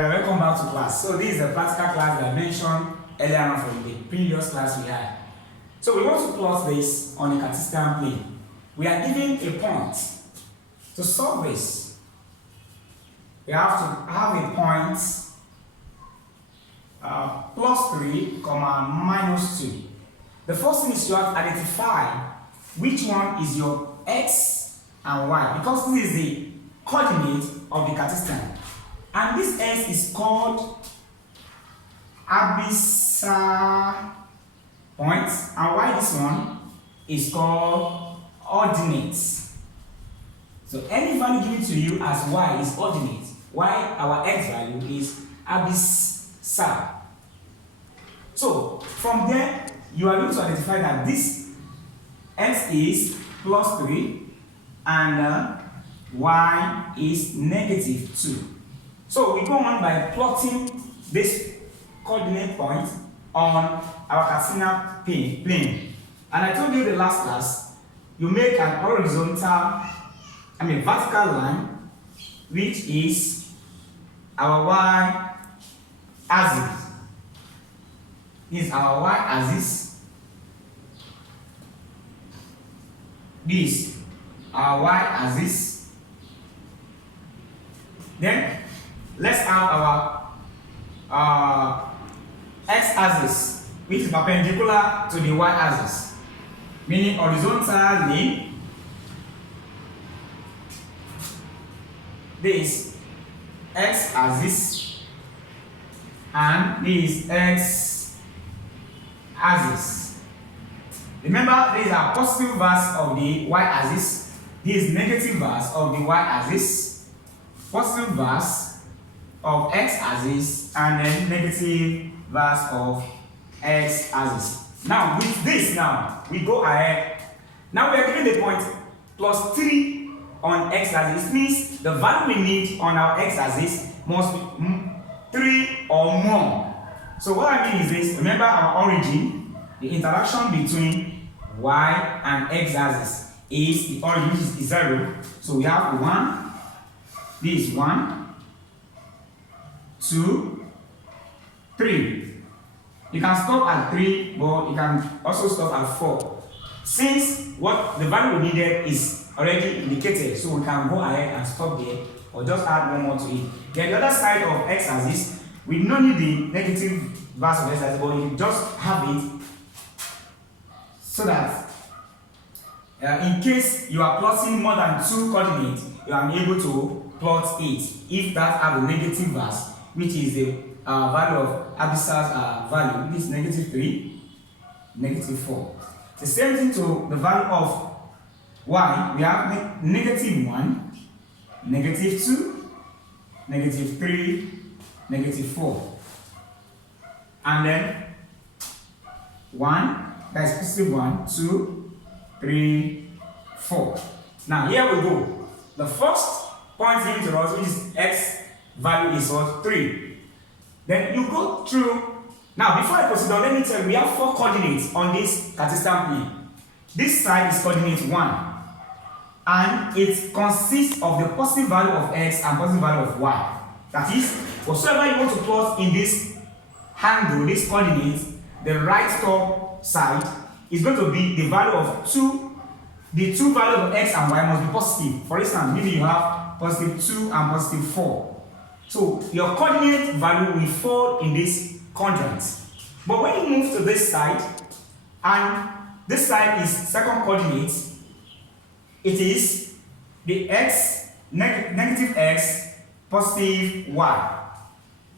Welcome back to class. So this is the practical class that I mentioned earlier on from the previous class we had. So we want to plot this on a Cartesian plane. We are given a point. To solve this, we have to have a point plus 3, minus 2. The first thing is you have to identify which one is your x and y, because this is the coordinate of the Cartesian. And this x is called abyssal point, and y this one is called ordinates. So any value given to you as y is ordinate, while our x value is abyssal. So from there, you are going to identify that this x is plus 3 and y is negative 2. So we go on by plotting this coordinate point on our Cartesian plane. And I told you the last class, you make an vertical line, which is our y axis. This is our y axis. This our y axis. Then let's have our x-axis, which is perpendicular to the y-axis, meaning horizontally. This x-axis and this x-axis. Remember, these are positive verse of the y-axis. This is negative verse of the y-axis. Positive verse of x-axis and then negative verse of x-axis. Now with this, we go ahead. Now we are given the point plus 3 on x-axis. It means the value we need on our x-axis must be 3 or more. So what I mean is this: remember our origin, the interaction between y and x-axis is the origin, which is 0. So we have 1, this is 1, 2, 3. You can stop at 3, but you can also stop at 4. Since what the value we needed is already indicated, so we can go ahead and stop there, or just add one more to it. Then the other side of x-axis, we don't need the negative verse of x-axis, but you just have it so that in case you are plotting more than 2 coordinates, you are able to plot it if that have a negative verse, which is the value of abyssal value. This is negative 3, negative 4. The same thing to the value of y. We have negative 1, negative 2, negative 3, negative 4. And then 1, that is positive 1, 2, 3, 4. Now here we go. The first point given to us, which is x value is what? 3. Then you go through. Now before I proceed on, let me tell you, we have 4 coordinates on this Cartesian plane. This side is coordinate 1, and it consists of the positive value of x and positive value of y. That is, whatsoever you want to plot in this angle, this coordinate, the right top side is going to be the value of 2. The 2 values of x and y must be positive. For instance, maybe you have positive 2 and positive 4. So your coordinate value will fall in this quadrant. But when you move to this side, and this side is second coordinate, it is the x, negative x, positive y.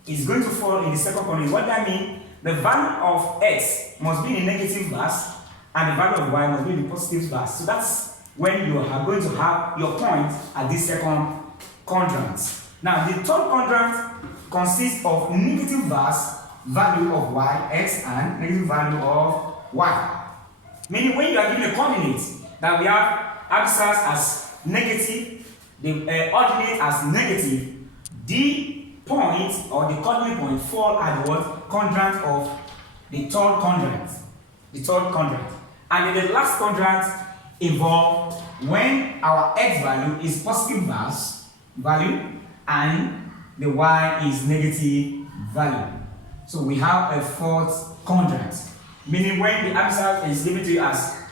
Is going to fall in the second coordinate. What that means? The value of x must be in the negative verse, and the value of y must be in the positive verse. So that's when you are going to have your point at this second quadrant. Now the third quadrant consists of negative verse value of y, x, and negative value of y. Meaning when you are given a coordinate that we have abyssals as negative, the ordinate as negative, the point or the coordinate point fall at what? Quadrant of the third quadrant. The third quadrant. And then the last quadrant involved when our x value is positive value and the y is negative value. So we have a fourth quadrant, meaning when the answer is given to you as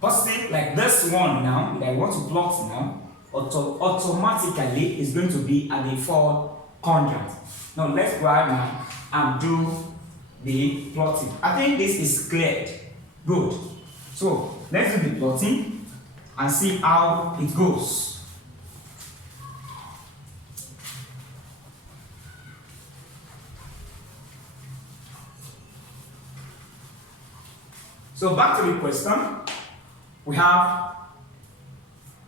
positive, like this one now, that I want to plot now, automatically is going to be at the fourth quadrant. Now let's go ahead now and do the plotting. I think this is cleared. Good. So let's do the plotting and see how it goes. So back to the question, we have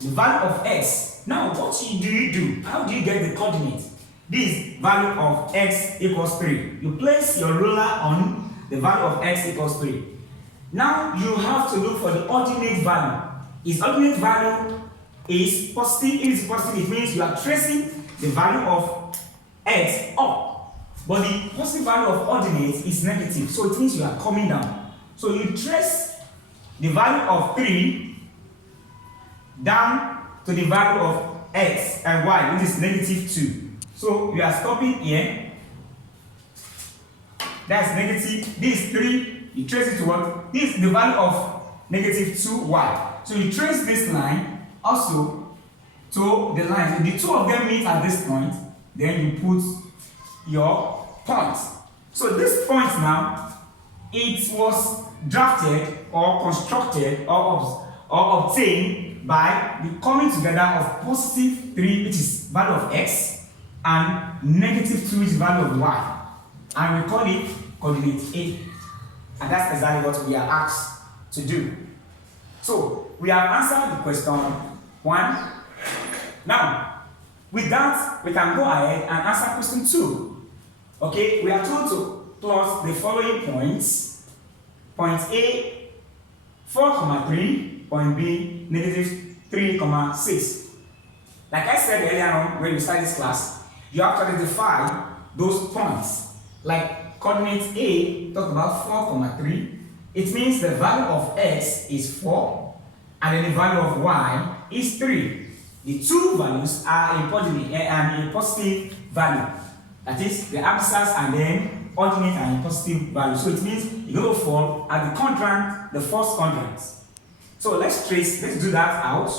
the value of x. Now what do you do? How do you get the coordinate? This value of x equals 3. You place your ruler on the value of x equals 3. Now you have to look for the ordinate value. Its ordinate value is positive. If it's positive, it means you are tracing the value of x up. But the positive value of ordinate is negative, so it means you are coming down. So you trace the value of 3 down to the value of x and y, which is negative 2. So you are stopping here. That's negative. This is 3. You trace it to what? This is the value of negative 2y. So you trace this line also to the line. So the two of them meet at this point. Then you put your point. So this point now, it was drafted or constructed or obtained by the coming together of positive 3, which is value of x, and negative 2, which is value of y. And we call it coordinate A. And that's exactly what we are asked to do. So we have answered the question 1. Now, with that, we can go ahead and answer question 2. Okay, we are told to plot the following points. Point A, 4,3, point B, negative 3,6. Like I said earlier on when we started this class, you have to identify those points. Like coordinate A, talk about 4,3. It means the value of x is 4, and then the value of y is 3. The two values are a positive value. That is, the answers and then ordinate and positive value. So it means you're going to fall at the quadrant, the first quadrant. So let's do that out.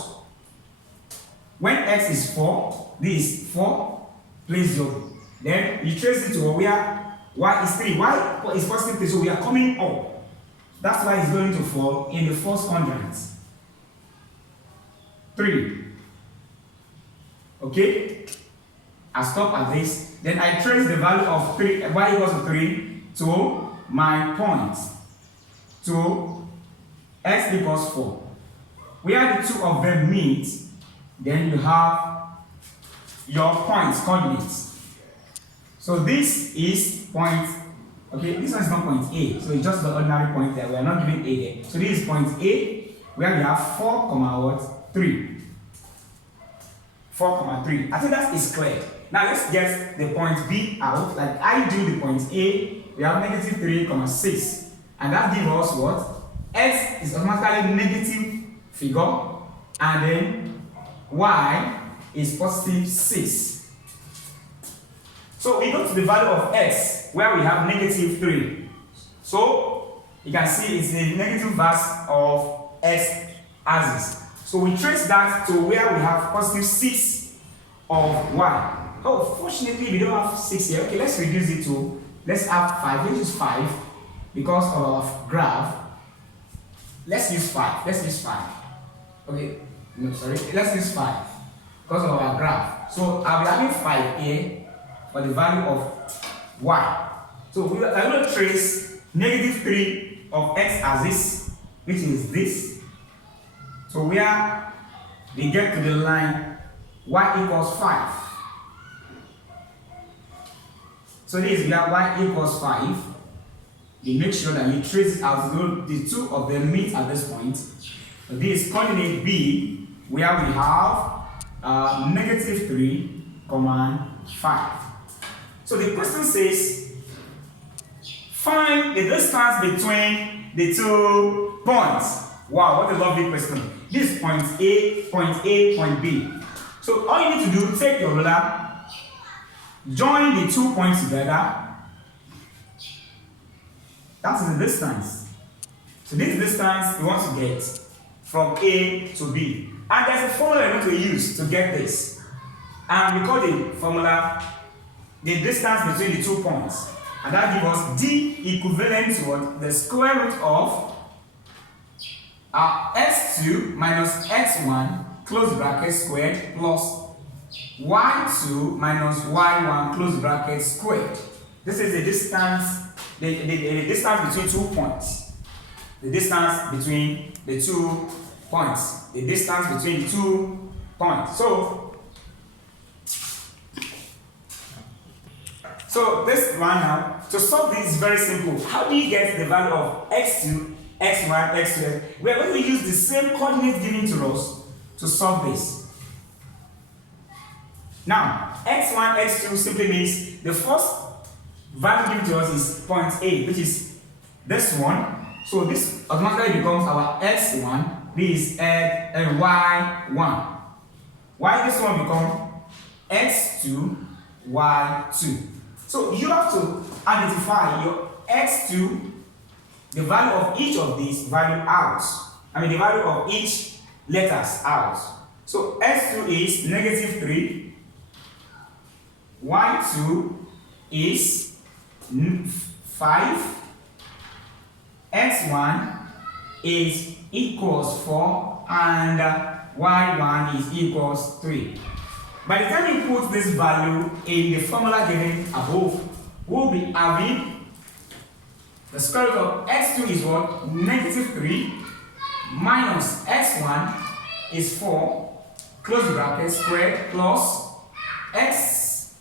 When x is 4, this is 4, place 0. Then you trace it to where y is 3. Y is positive 3, so we are coming up. That's why it's going to fall in the first quadrant. 3. Okay? I stop at this. Then I trace the value of 3, y equals to 3, to my point, to x equals 4. Where the two of them meet, then you have your points, coordinates. So this is point, okay, this one is not point A, so it's just the ordinary point there. We are not giving A there. So this is point A, where we have 4,3. 4,3. I think that is clear. Now let's get the point B out. Like I do the point A, we have negative 3,6. And that gives us what? X is automatically negative figure, and then Y is positive 6. So we go to the value of X, where we have negative 3. So you can see it's the negative verse of X axis. So we trace that to where we have positive 6 of Y. Oh, fortunately we don't have 6 here. Okay, let's reduce it to, let's have 5. Let's use 5 because of our graph. Let's use 5. Let's use 5. Okay, no, sorry. Let's use 5 because of our graph. So I'll be having 5 here for the value of Y. So we are going to trace negative 3 of X axis, which is this. So where we get to the line Y equals 5. So this is where Y equals 5. You make sure that you trace it out. The two of them meet at this point. So this is coordinate B, where we have negative 3, 5. So the question says, find the distance between the 2 points. Wow, what a lovely question. This is point A, point B. So all you need to do, take your ruler join the 2 points together. That's the distance. So this distance we want to get from A to B. And there's a formula we need to use to get this. And we call the formula the distance between the 2 points. And that gives us D equivalent to what? The square root of x2 minus x1 close bracket squared plus y2 minus y1 close bracket squared. This is the distance, the distance between 2 points. The distance between the 2 points. The distance between the 2 points. So this one now, to solve this is very simple. How do you get the value of x2, x1, x2? We are going to use the same coordinates given to us to solve this. Now, x1, x2 simply means the first value given to us is point A, which is this one. So this automatically becomes our x1, this is y1. Why this one become x2, y2? So you have to identify your x2, the value of each of these value out. The value of each letters out. So x2 is negative 3, y2 is 5, x1 is equals 4, and y1 is equals 3. By the time you put this value in the formula given above, we'll be having the square root of x2 is what? Negative 3 minus x1 is 4 close bracket squared plus x,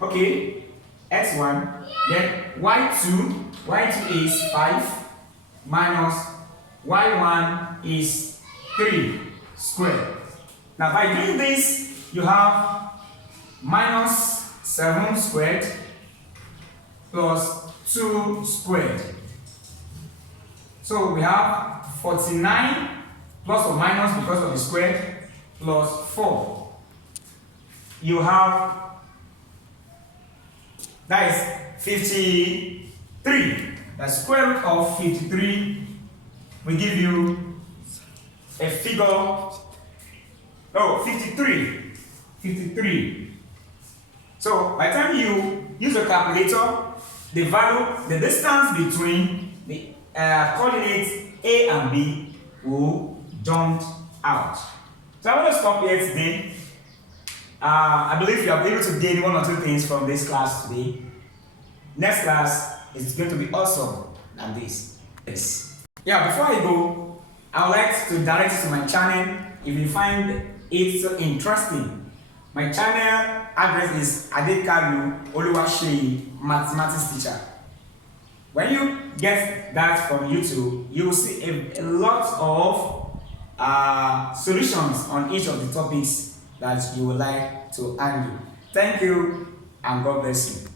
x1, then y2 is 5 minus y1 is 3 squared. Now by doing this, you have minus 7 squared plus 2 squared. So we have 49 plus or minus because of the square plus 4. You have, that is 53. The square root of 53 will give you a figure. 53. So by the time you use a calculator, the distance between the coordinates A and B will jump out. So I want to stop here today. I believe you have been able to gain 1 or 2 things from this class today. Next class is going to be awesome than this. Yeah, before I go, I would like to direct you to my channel. If you find it so interesting, my channel address is Adekalu Oluwaseyi, mathematics teacher. When you get that from YouTube, you will see a lot of solutions on each of the topics that you would like to handle. Thank you and God bless you.